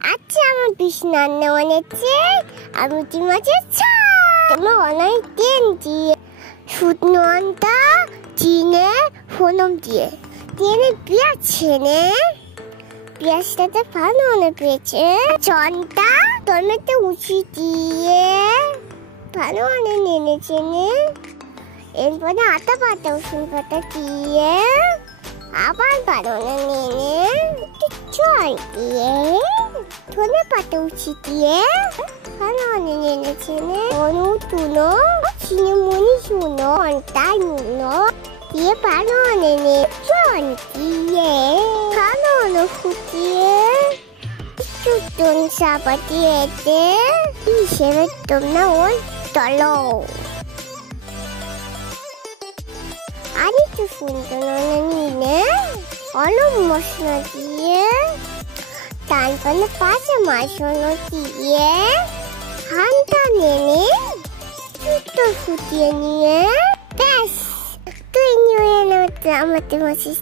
আচ্ছা আমার বিষ্ণার নেওয়ানেছে আমি তোমাকে তোমার অনেক দিন দিয়ে শুকনো আনতা চিনে ফোনম দিয়ে বিয়া ছেনে বিয়ার সাথে ভালো মনে পেয়েছে চনটা টমেটো উচি দিয়ে ভালো মনে নেনেছে এরপরে আটা পাতা উসুন পাতা দিয়ে আবার ভালো মনে নেনে চল দিয়ে ধনে পাতা উচি দিয়ে ভালো মনে নেনেছে অনু তুনো চিনিমুনি শুনো অন্টা নুনো দিয়ে ভালো মনে নে চল দিয়ে ভালো মনে ফুটিয়ে চুটুন চাপা দিয়েতে হিসেবে তোমরা ওই তলো আর একটু সুন্দর নিয়ে অল্প মশলা দিয়ে তারপরে পাঁচে মাছগুলো দিয়ে হানটা নেনে চুট্টো ফুটিয়ে নিয়ে ব্যাস তুই নিয়ে আমাদের মাছের